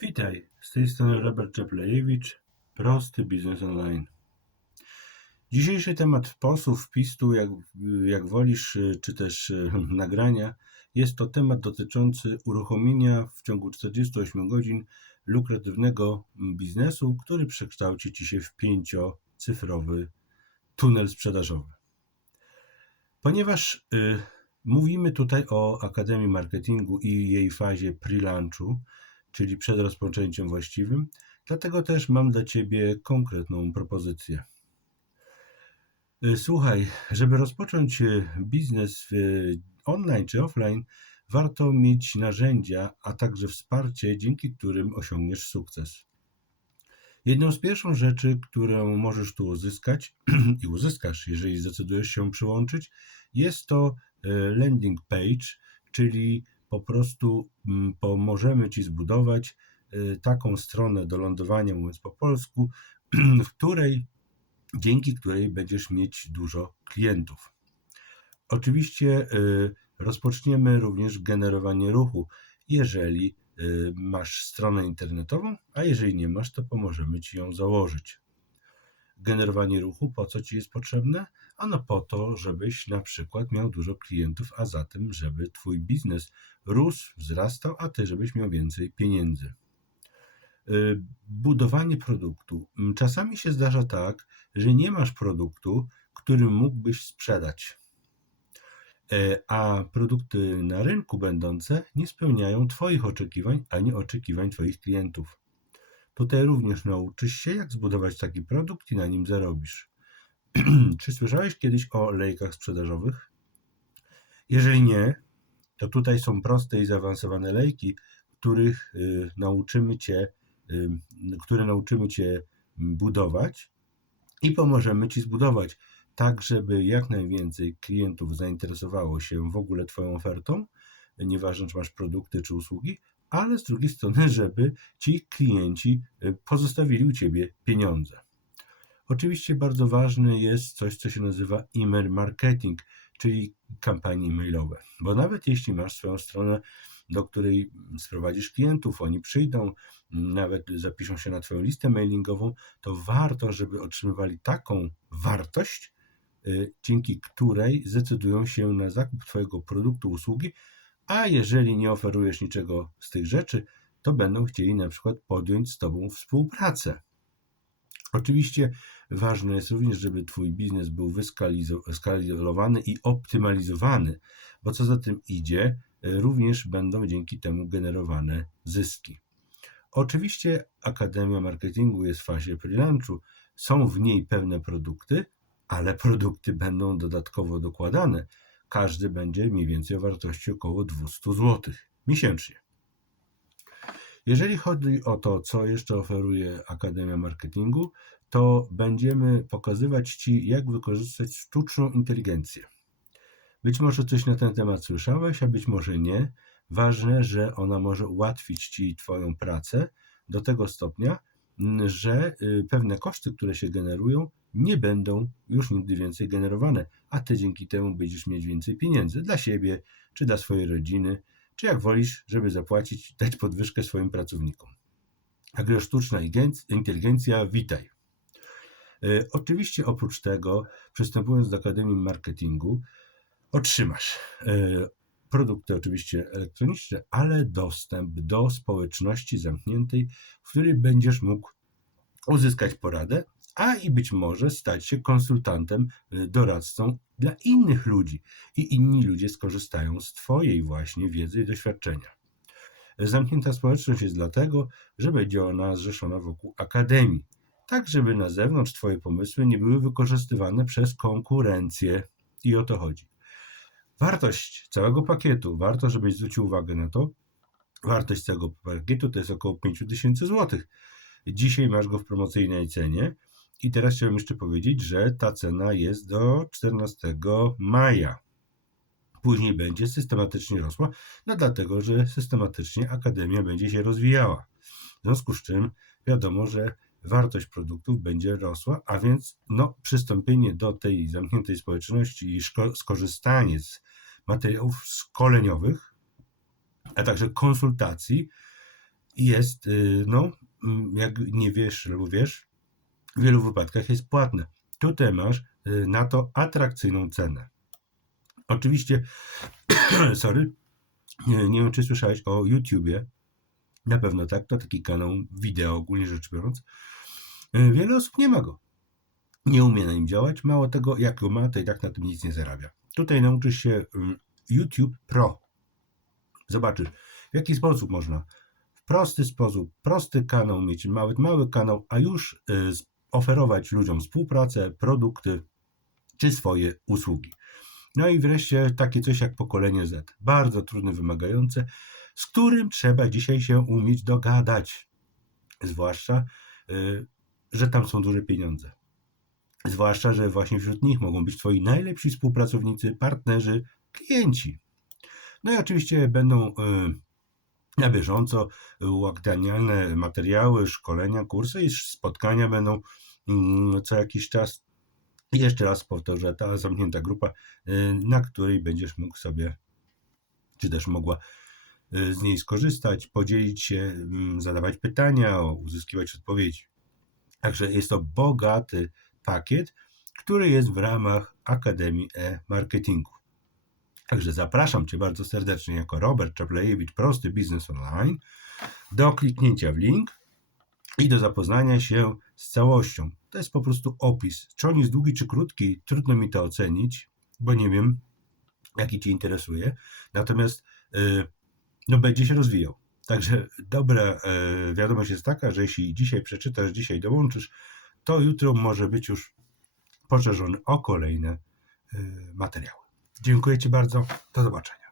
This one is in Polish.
Witaj, z tej strony Robert Czeplejewicz, prosty biznes online. Dzisiejszy temat posłów, wpisu, jak, jak wolisz, czy też y, nagrania, jest to temat dotyczący uruchomienia w ciągu 48 godzin lukratywnego biznesu, który przekształci Ci się w pięciocyfrowy tunel sprzedażowy. Ponieważ y, mówimy tutaj o Akademii Marketingu i jej fazie pre-launchu, czyli przed rozpoczęciem właściwym. Dlatego też mam dla Ciebie konkretną propozycję. Y, Słuchaj, żeby rozpocząć y, biznes y, online czy offline, warto mieć narzędzia, a także wsparcie, dzięki którym osiągniesz sukces. Jedną z pierwszych rzeczy, którą możesz tu uzyskać i uzyskasz, jeżeli zdecydujesz się przyłączyć, jest to landing page, czyli po prostu mm, pomożemy Ci zbudować y, taką stronę do lądowania, mówiąc po polsku, w której, dzięki której będziesz mieć dużo klientów. Oczywiście y, rozpoczniemy również generowanie ruchu, jeżeli y, masz stronę internetową, a jeżeli nie masz, to pomożemy Ci ją założyć. Generowanie ruchu po co Ci jest potrzebne? Ano po to, żebyś na przykład miał dużo klientów, a zatem, żeby Twój biznes rósł, wzrastał, a Ty, żebyś miał więcej pieniędzy. Y, budowanie produktu. Mm, Czasami się zdarza tak, że nie masz produktu, który mógłbyś sprzedać, E, a produkty na rynku będące nie spełniają Twoich oczekiwań ani oczekiwań Twoich klientów. Tutaj również nauczysz się, jak zbudować taki produkt i na nim zarobisz. Czy słyszałeś kiedyś o lejkach sprzedażowych? Jeżeli nie, to tutaj są proste i zaawansowane lejki, których y, nauczymy cię, y, które nauczymy Cię budować i pomożemy Ci zbudować tak, żeby jak najwięcej klientów zainteresowało się w ogóle Twoją ofertą, nieważne czy masz produkty czy usługi, ale z drugiej strony, żeby ci klienci y, pozostawili u Ciebie pieniądze. Oczywiście bardzo ważne jest coś, co się nazywa email marketing, czyli kampanie e-mailowe. Bo nawet jeśli masz swoją stronę, do której sprowadzisz klientów, oni przyjdą, nawet zapiszą się na Twoją listę mailingową, to warto, żeby otrzymywali taką wartość, y, dzięki której zdecydują się na zakup Twojego produktu, usługi, a jeżeli nie oferujesz niczego z tych rzeczy, to będą chcieli na przykład podjąć z Tobą współpracę. Oczywiście ważne jest również, żeby Twój biznes był wyskalowany i optymalizowany, bo co za tym idzie, również będą dzięki temu generowane zyski. Oczywiście Akademia Marketingu jest w fazie pre-launchu, są w niej pewne produkty, ale produkty będą dodatkowo dokładane. Każdy będzie mniej więcej o wartości około 200 zł miesięcznie. Jeżeli chodzi o to, co jeszcze oferuje Akademia Marketingu, to będziemy pokazywać Ci, jak wykorzystać sztuczną inteligencję. Być może coś na ten temat słyszałeś, a być może nie. Ważne, że ona może ułatwić Ci Twoją pracę do tego stopnia, że y, pewne koszty, które się generują, nie będą już nigdy więcej generowane, a Ty dzięki temu będziesz mieć więcej pieniędzy dla siebie, czy dla swojej rodziny, czy jak wolisz, żeby zapłacić, dać podwyżkę swoim pracownikom. Także sztuczna inteligencja, witaj. E, oczywiście oprócz tego, przystępując do Akademii Marketingu, otrzymasz e, produkty oczywiście elektroniczne, ale dostęp do społeczności zamkniętej, w której będziesz mógł uzyskać poradę, a i być może stać się konsultantem, y, doradcą dla innych ludzi i inni ludzie skorzystają z Twojej właśnie wiedzy i doświadczenia. Zamknięta społeczność jest dlatego, że będzie ona zrzeszona wokół akademii, tak żeby na zewnątrz Twoje pomysły nie były wykorzystywane przez konkurencję. I o to chodzi. Wartość całego pakietu, warto, żebyś zwrócił uwagę na to, wartość całego pakietu to jest około 5000 zł. Dzisiaj masz go w promocyjnej cenie i teraz chciałem jeszcze powiedzieć, że ta cena jest do 14 maja. Później będzie systematycznie rosła, no dlatego, że systematycznie Akademia będzie się rozwijała. W związku z czym wiadomo, że wartość produktów będzie rosła, a więc no, przystąpienie do tej zamkniętej społeczności i skorzystanie z materiałów szkoleniowych, a także konsultacji jest, y, no, mm, jak nie wiesz lub wiesz, w wielu wypadkach jest płatne. Tutaj masz y, na to atrakcyjną cenę. Oczywiście, sorry, nie, nie wiem czy słyszałeś o YouTubie. Na pewno tak, to taki kanał wideo ogólnie rzecz biorąc. Y, Wiele osób nie ma go. Nie umie na nim działać. Mało tego, jak go ma, to i tak na tym nic nie zarabia. Tutaj nauczysz się ym, YouTube Pro. Zobaczysz, w jaki sposób można w prosty sposób, prosty kanał mieć, mały, mały kanał, a już y, s- oferować ludziom współpracę, produkty czy swoje usługi. No i wreszcie takie coś jak pokolenie Z. Bardzo trudne, wymagające, z którym trzeba dzisiaj się umieć dogadać. Zwłaszcza, y, że tam są duże pieniądze. Zwłaszcza, że właśnie wśród nich mogą być Twoi najlepsi współpracownicy, partnerzy, klienci. No i oczywiście będą y, na bieżąco uaktualniane materiały, szkolenia, kursy i spotkania będą mm, co jakiś czas. Jeszcze raz powtórzę, ta zamknięta grupa, y, na której będziesz mógł sobie, czy też mogła y, z niej skorzystać, podzielić się, mm, zadawać pytania, uzyskiwać odpowiedzi. Także jest to bogaty pakiet, który jest w ramach Akademii E-Marketingu. Także zapraszam Cię bardzo serdecznie jako Robert Czaplejewicz, prosty biznes online, do kliknięcia w link i do zapoznania się z całością. To jest po prostu opis. Czy on jest długi, czy krótki, trudno mi to ocenić, bo nie wiem, jaki Ci interesuje. Natomiast y, no, będzie się rozwijał. Także dobra y, wiadomość jest taka, że jeśli dzisiaj przeczytasz, dzisiaj dołączysz, to jutro może być już poszerzony o kolejne y, materiały. Dziękuję Ci bardzo. Do zobaczenia.